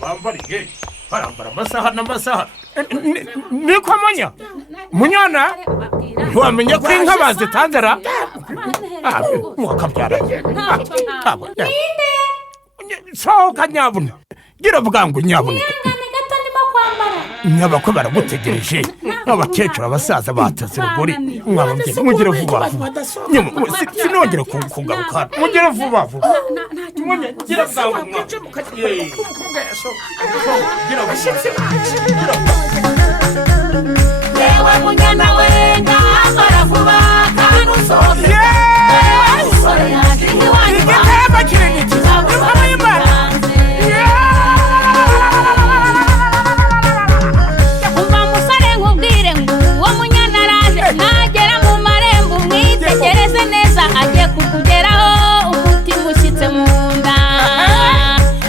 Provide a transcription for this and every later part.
bambariye barambara amasaha n'amasaha niko munya munyana wamenye ko inka bazitanzira mwakabyara sohoka nyabuna gira bwangu nyabuna nyabako baragutegereje abakecuru abasaza batase rugori mwababye mugire vuba vuba sinongere kugaruka mugire vuba vuba gira bwangu gira bashitse yewe munyana wenga akora vuba kandi usohoke usore yaje iwanyu igitema kinini kizabura imana nagera mu marembo mwitegereze neza agiye kukugeraho umutima ushyitse mu nda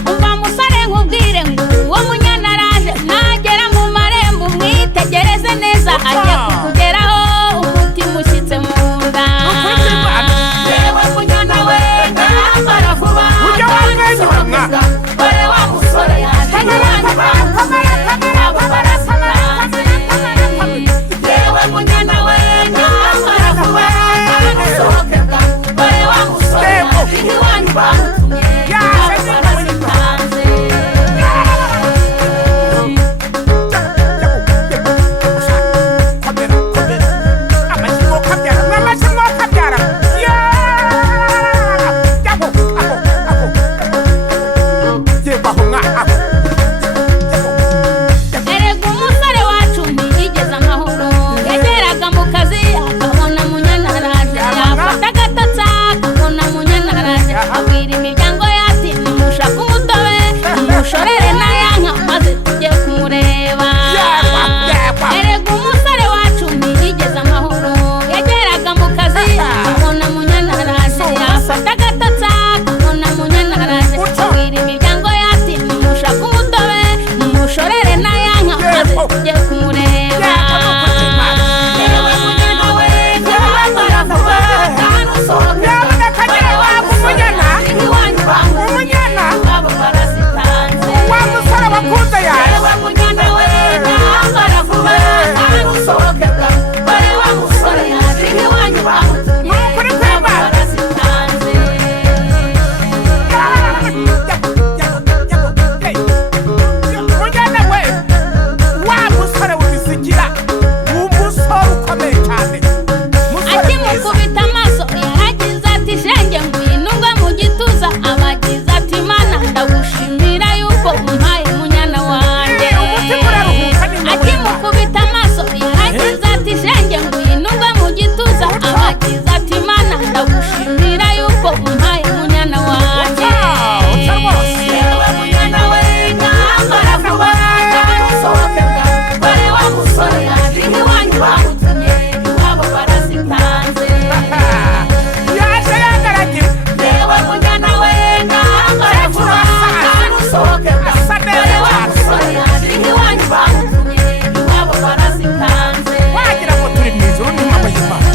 umva musore nkubwire ngo uwo munyana araje nagera mu marembo mwitegereze neza agiye kukugeraho umutima ushyitse mu nda yewe munyana we ndambara vuba bare wa musore yaje iwanyu abo barasitanze yewe munyana we ndambara vuba usohoke bwa bare wa musore yaje iwanyu bamutumye abo barasitanze erega umusore wacu ntiyigeze amahoro yageraga mu kazi akabona munyana araje yafata agatotsi akabona munyana araje abwira imiryango yati nimushake umutobe nimushorere n'ayanka maze tujye kumureba erega umusore wacu ntiyigeze amahoro yageraga mu kazi akabona munyana araje yafata agatotsi akabona munyana araje abwira imiryango yati nimushake umutobe nimushorere n'ayanka maze tujye kumureba yewe munyana we ndambara vuba kandi usohoke bare wa munyana iwanyu bamutumye abo barasitanze yewe munyana we ndambara vuba kandi usohoke bare wa musore yaje iwanyu bamutumye abo barasitanze munyana we wa musore w'ibisigira umusore ukomeye cyane akimukubita amaso yaragize ati shenge ngwino ungwe mu gituza abagize ati mana ndagushimira yuko umpaye munyana wanjye umutima uraruhuka ni wowe akimukubita amaso yaragize ati shenge ngwino ungwe mu gituza abagize ati mana ndagushimira yuko umpaye munyana wanjye yewe munyana we ndambara vuba kandi usohoke bare wa musore yaje iwanyu bamutumye iwabo barasitanze yaje yagaragiye yewe munyana we ndambara vuba kandi usohoke bare wa musore yaje iwanyu bamutumye iwabo barasitanze wagira ngo turi mu ijoro n'imana y'imana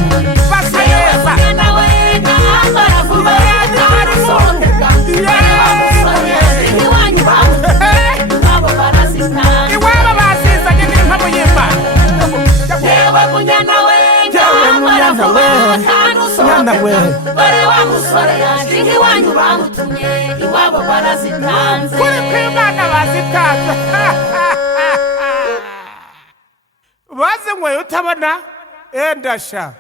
basa neza munyana we ndambara vuba kandi usohoke bare wa musore yaje iwanyu bamutumye iwabo barasitanze iwabo basizanye n'impamo y'imana yewe munyana we ndambara vuba kandi usohoke bare wa musore yaje iwanyu bamutumye iwabo barasitanze kuri kw'imana bazitanze bazinyweye utabona endasha